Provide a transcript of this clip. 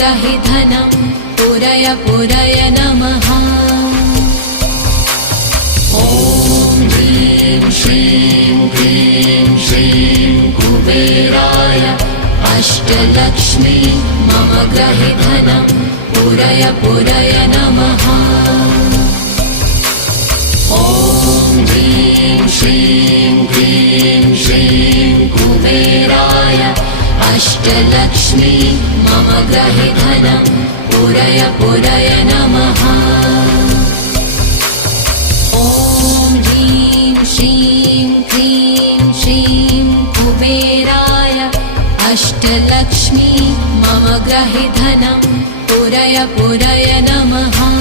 ग्रहे धनं पुरय पुरय नमः। ॐ ह्रीं श्रीं क्लीं श्रीं कुबेराय अष्टलक्ष्मी मम ग्रहे धनं पुरय पुरय नमः। ॐ ह्रीं श्रीं क्लीं श्रीं कुबेराय अष्टलक्ष्मी मम ग्रहे धनं पुरय पुरय नमः। ॐ ह्रीं श्रीं क्लीं श्रीं कुबेराय अष्टलक्ष्मी मम ग्रहे धनं पुरय पुरय नमः।